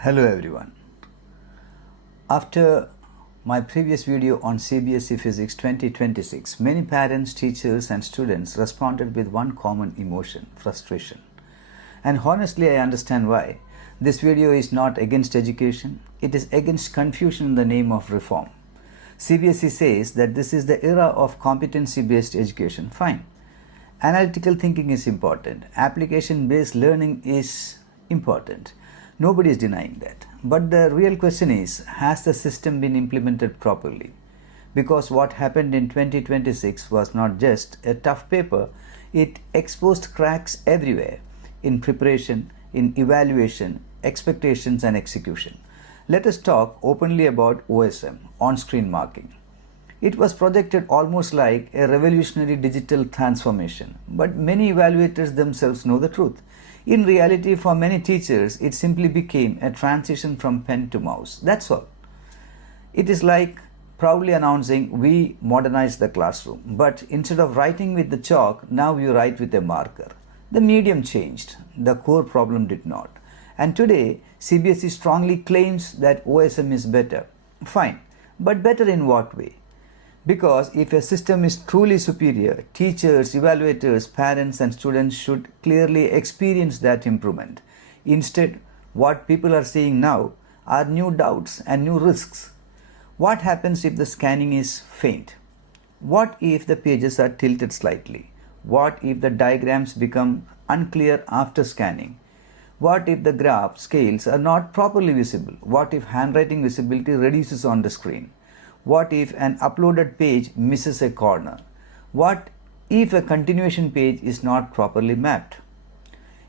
Hello everyone. After my previous video on Cbse Physics 2026, many parents, teachers and students responded with one common emotion, frustration. And honestly, I understand why. This video is not against education, it is against confusion in the name of reform. Cbse says that this is the era of competency-based education. Fine. Analytical thinking is important. Application-based learning is important. Nobody is denying that. But the real question is, has the system been implemented properly? Because what happened in 2026 was not just a tough paper, it exposed cracks everywhere in preparation, in evaluation, expectations and execution. Let us talk openly about OSM, on-screen marking. It was projected almost like a revolutionary digital transformation, but many evaluators themselves know the truth. In reality, for many teachers, it simply became a transition from pen to mouse. That's all. It is like proudly announcing, we modernized the classroom, but instead of writing with the chalk, now you write with a marker. The medium changed, the core problem did not. And today, Cbse strongly claims that OSM is better. Fine, but better in what way? Because if a system is truly superior, teachers, evaluators, parents and students should clearly experience that improvement. Instead, what people are seeing now are new doubts and new risks. What happens if the scanning is faint? What if the pages are tilted slightly? What if the diagrams become unclear after scanning? What if the graph scales are not properly visible? What if handwriting visibility reduces on the screen? What if an uploaded page misses a corner? What if a continuation page is not properly mapped?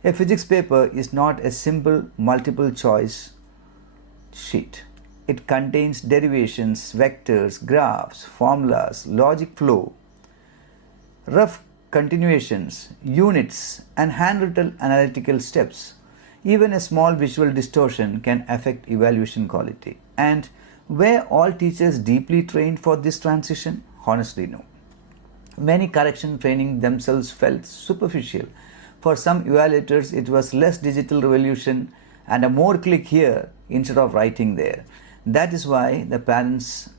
A physics paper is not a simple multiple choice sheet. It contains derivations, vectors, graphs, formulas, logic flow, rough continuations, units, and handwritten analytical steps. Even a small visual distortion can affect evaluation quality. And were all teachers deeply trained for this transition? Honestly, no. Many correction training themselves felt superficial. For some evaluators, it was less digital revolution and a more click here instead of writing there. That is why the parents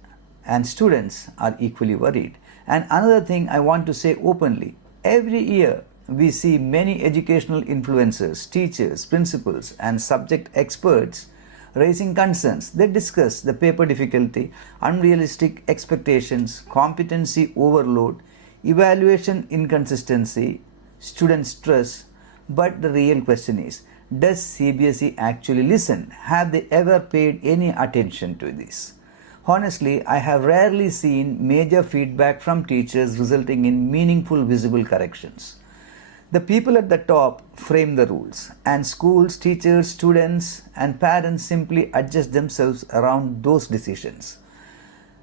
and students are equally worried. And another thing I want to say openly, every year we see many educational influencers, teachers, principals and subject experts raising concerns. They discuss the paper difficulty, unrealistic expectations, competency overload, evaluation inconsistency, student stress. But the real question is, does Cbse actually listen? Have they ever paid any attention to this? Honestly, I have rarely seen major feedback from teachers resulting in meaningful visible corrections. The people at the top frame the rules, and schools, teachers, students, and parents simply adjust themselves around those decisions.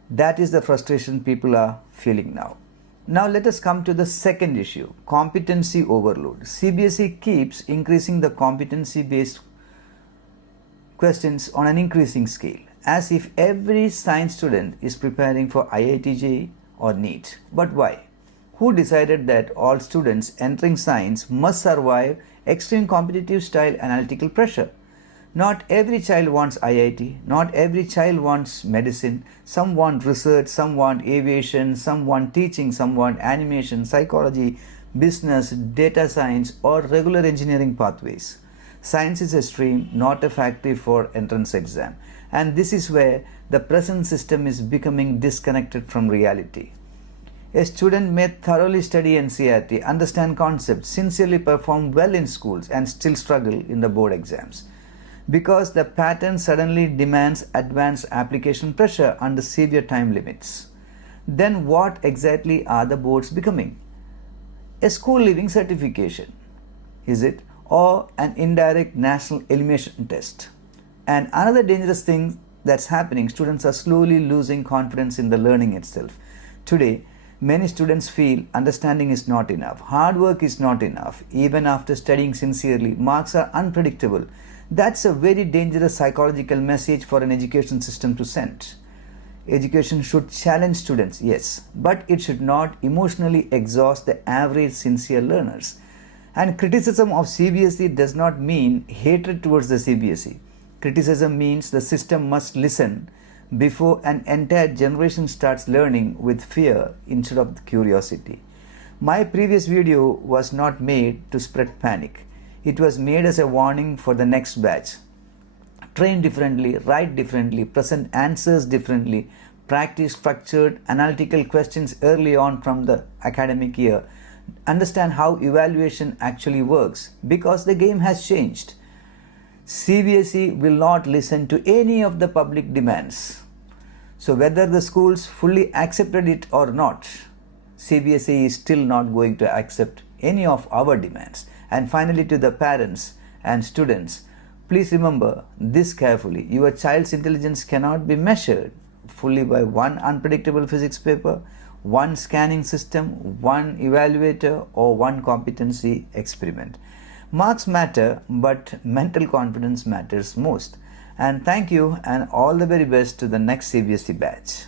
That is the frustration people are feeling now. Now let us come to the second issue, competency overload. Cbse keeps increasing the competency-based questions on an increasing scale, as if every science student is preparing for IIT JEE or NEET. But why? Who decided that all students entering science must survive extreme competitive style analytical pressure? Not every child wants IIT, not every child wants medicine. Some want research, some want aviation, some want teaching, some want animation, psychology, business, data science or regular engineering pathways. Science is a stream, not a factory for entrance exam. And this is where the present system is becoming disconnected from reality. A student may thoroughly study NCERT, understand concepts, sincerely perform well in schools and still struggle in the board exams. Because the pattern suddenly demands advanced application pressure under severe time limits. Then what exactly are the boards becoming? A school leaving certification, is it? Or an indirect national elimination test? And another dangerous thing that's happening, students are slowly losing confidence in the learning itself. Today, many students feel understanding is not enough, hard work is not enough. Even after studying sincerely, marks are unpredictable. That's a very dangerous psychological message for an education system to send. Education should challenge students, yes, but it should not emotionally exhaust the average sincere learners. And criticism of Cbse does not mean hatred towards the Cbse. Criticism means the system must listen before an entire generation starts learning with fear instead of curiosity. My previous video was not made to spread panic. It was made as a warning for the next batch. Train differently, write differently, present answers differently, practice structured analytical questions early on from the academic year. Understand how evaluation actually works because the game has changed. CBSE will not listen to any of the public demands. So whether the schools fully accepted it or not, CBSE is still not going to accept any of our demands. And finally, to the parents and students, please remember this carefully. Your child's intelligence cannot be measured fully by one unpredictable physics paper, one scanning system, one evaluator, or one competency experiment. Marks matter, but mental confidence matters most. And thank you, and all the very best to the next CBSE batch.